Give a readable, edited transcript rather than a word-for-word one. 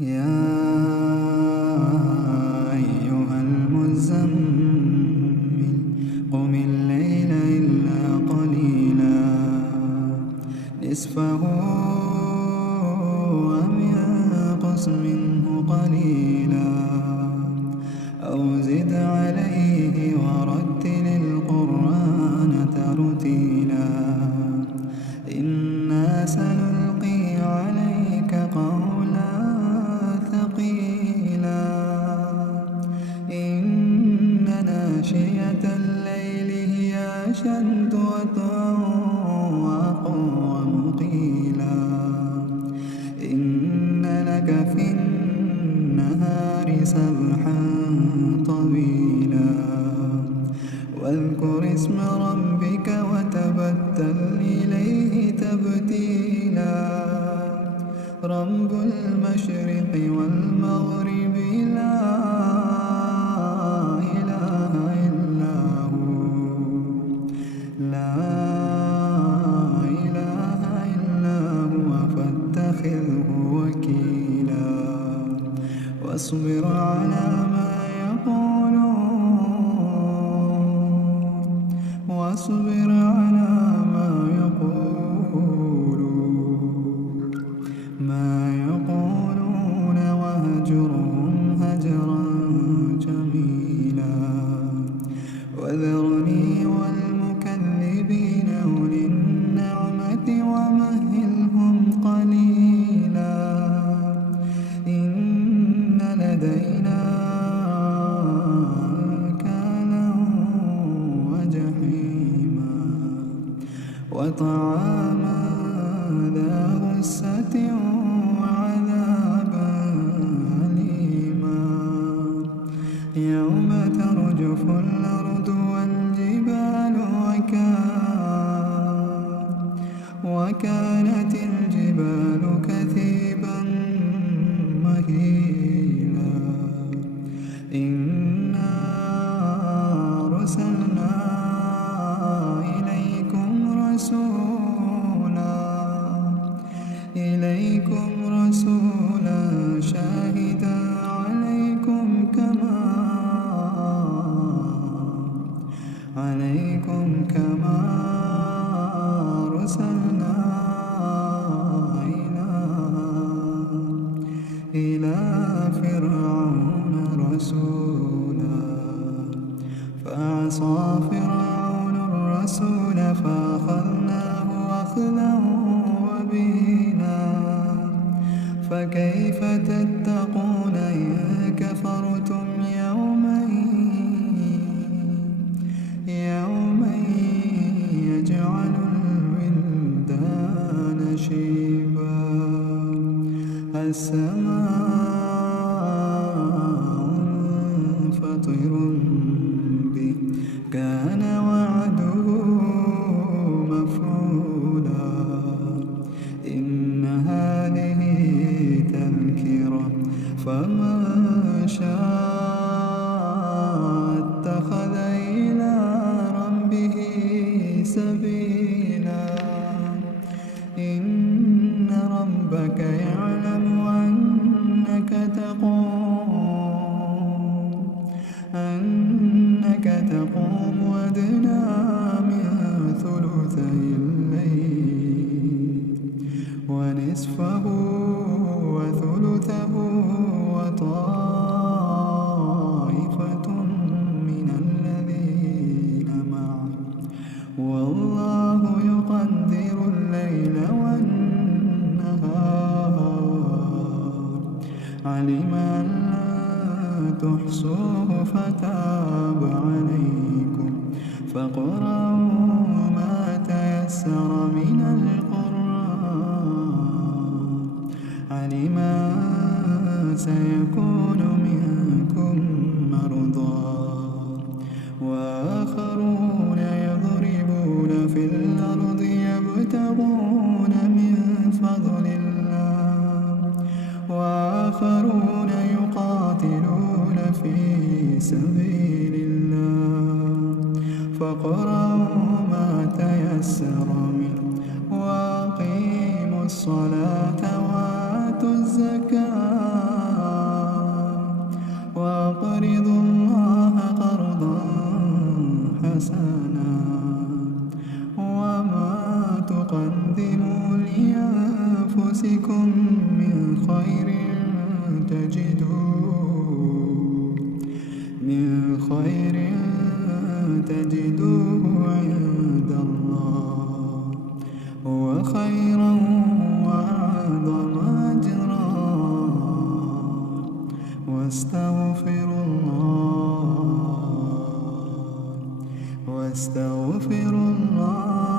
يا أيها المزمل قم الليل إلا قليلا نصفه أو ينقص منه قليلا أو زد عليه ورتل القرآن ترتيلا إنا سنلقي عليك قولا ثقيلا إن ناشئة الليل هي أشد وطئا وأقوم قيلا إن لك في النهار سبحا طويلا واذكر اسم ربك وتبتل إليه تبتيلا رب المشرق والمغرب لا إله إلا هو لا إله إلا هو فاتخذه وكيلا واصبر على ما يقولون واصبر على ما يقولون واهجرهم هجرا جميلا وذرني والمكذبين أولي النعمة ومهلهم قليلا إن لدينا أنكالا وجحيما وطعاما ذا غصة وعذابا أليما يوم ترجف الأرض والجبال وكانت الجبال كثيبا مهيلا إنا أرسلنا إليكم رسولا شاهدا عليكم كما أرسلنا إلى فرعون رسولا فعصى فرعون الرسول فأخذناه أخذا وبيلا فكيف تتقون إن كفرتم يوما يجعل الولدان شيبا السماء منفطر به كان وعده مفعولا إن هذه تذكرة فمن شاء اتخذ إلى ربه سبيلا إن ربك يعلم أنك تقوم أدنى من ثلثي الليل ونصفه وثلثه وطائفة من الذين معه والله يقدر الليل والنهار علم أن لا تحصوه فتاب عليكم فاقرؤوا ما تيسر من القرآن علم أن سيكون منكم مرضى وآخرون يضربون في الأرض يبتغون من فضل الله وآخرون يقاتلون في سبيل الله فاقرؤوا ما تيسر منه وأقيموا الصلاة وآتوا الزكاة أنفسكم من خير تجدوه عند الله هو خيرا وأعظم أجرا واستغفر الله